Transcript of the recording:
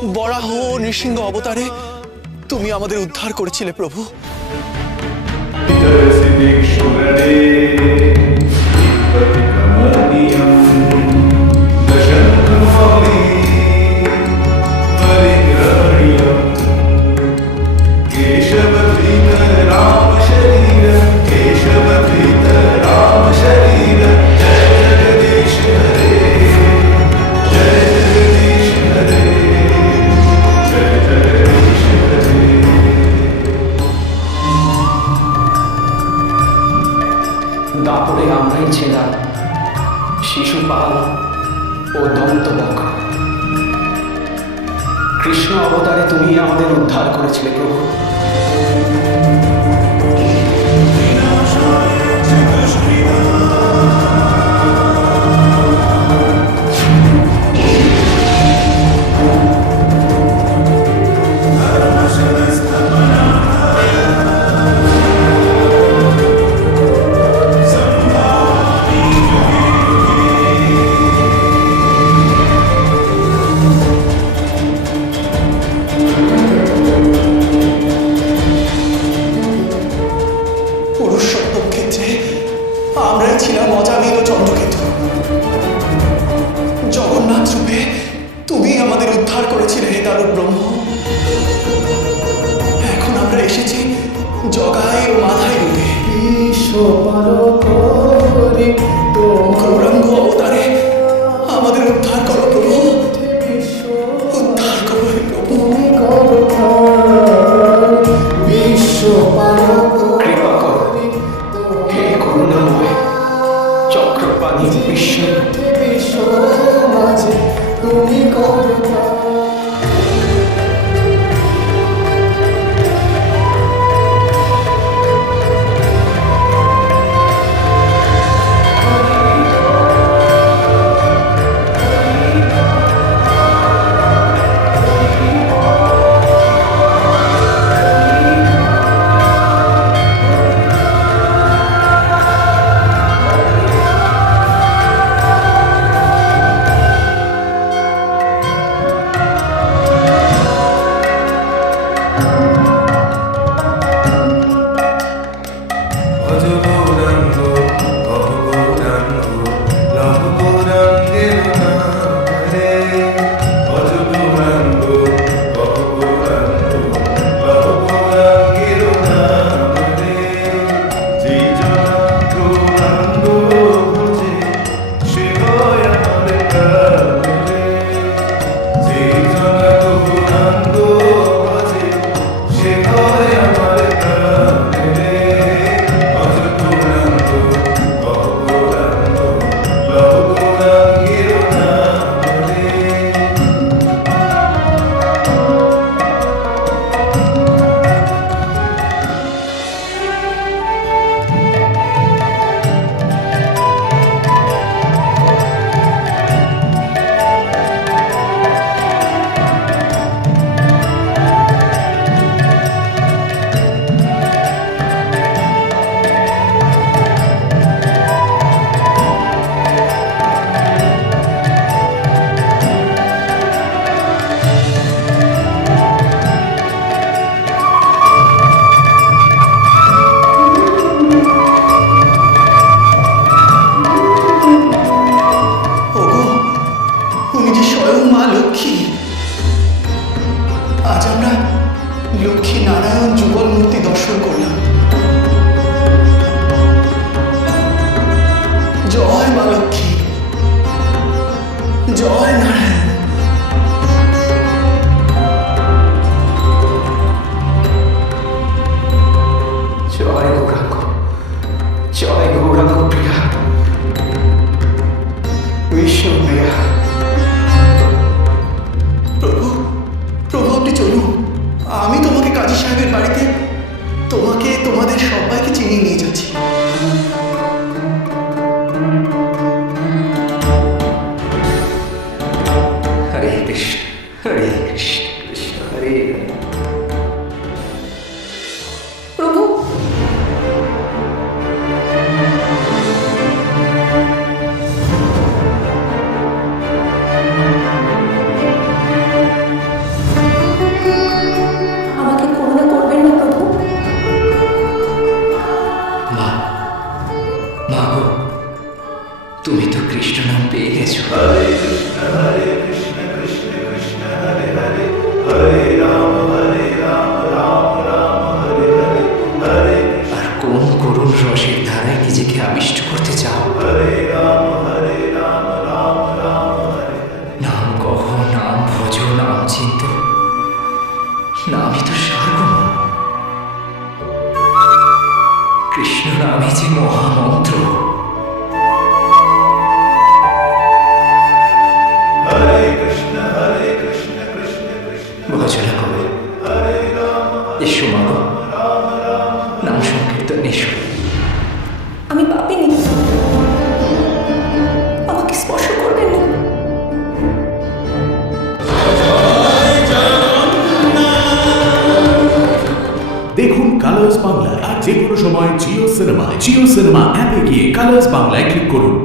বরাহ নৃসিংহ অবতারে তুমি আমাদের উদ্ধার করেছিলে প্রভু। দাপরে আমরাই ছিলাম শিশুপাল ও দন্তবক্র। কৃষ্ণ অবতারে তুমি আমাদের উদ্ধার করেছিলে প্রভু। পুরুষোত্তম ক্ষেত্রে আমরাই ছিলাম অজামিল ও চন্দ্রকেতু। জগন্নাথ রূপে তুমি আমাদের উদ্ধার করেছিলে হে দারুণ ব্রহ্ম। এখন আমরা এসেছি জগাই ও মাধাই রূপে। গৌরাঙ্গ অবতারে আমাদের উদ্ধার করো প্রভু, উদ্ধার করো হে প্রভু। কৃপা করো হে করুণাময় চক্রপাণি বিষ্ণু। লক্ষ্মী নারায়ণ যুগল মূর্তি দর্শন করলাম। জয় মা লক্ষ্মী, জয় নারায়ণ। জয় গৌরাঙ্গ, জয় গৌরাঙ্গ প্রিয়া, বিষ্ণু প্রিয়া। প্রভু, প্রভু আপনি চলুন, আমি তোমাকে কাজী সাহেবের বাড়িতে তোমাদের সবাইকে চিনিয়ে নিয়ে যাচ্ছি। হরে কৃষ্ণ, হরে কৃষ্ণ, কৃষ্ণ হরে হরে। প্রভু, আলোচনা করবে। এসো মা গো, নাম সংকীর্তন এসো। আমি পাপিনি, আমাকে স্পর্শ করবেন না। দেখুন কালার্স বাংলায় আর যে কোনো সময় জিও সিনেমা অ্যাপে গিয়ে কালার্স বাংলায় ক্লিক করুন।